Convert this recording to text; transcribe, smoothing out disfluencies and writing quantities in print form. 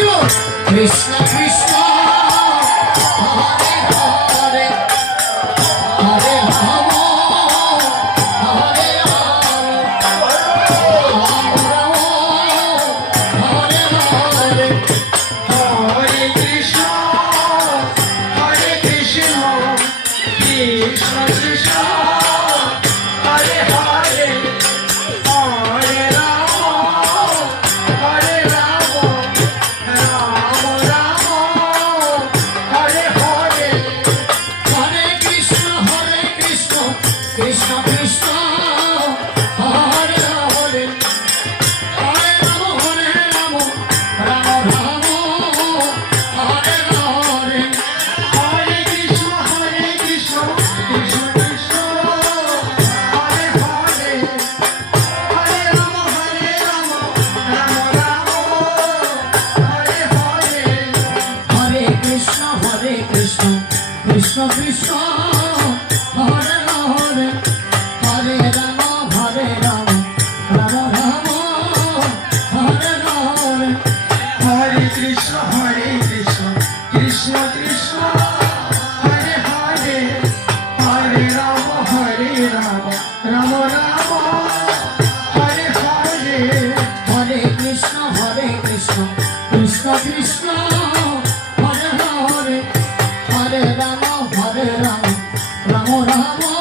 Krishna Krishna Hare Hare Hare Ram Hare Ram Ram Ram Hare Hare Hare Krishna Krishna Krishna Hare Hare Hare Ram Ram Ram Hare Hare Hare Krishna Krishna Krishna Hare Hare Hare Ram Ram Ram Hare Hare Hare Krishna Krishna Krishna Hare Hare Hare Ram Ram Ram Hare Hare Hare Krishna Krishna Krishna Hare Hare Hare Ram Ram Ram Hare Hare Hare Krishna Krishna Krishna Krishna Hare Hare Hare Ram Ram Ram Hare Hare Hare Krishna Krishna Krishna Hare Hare Hare Ram Ram Ram Ram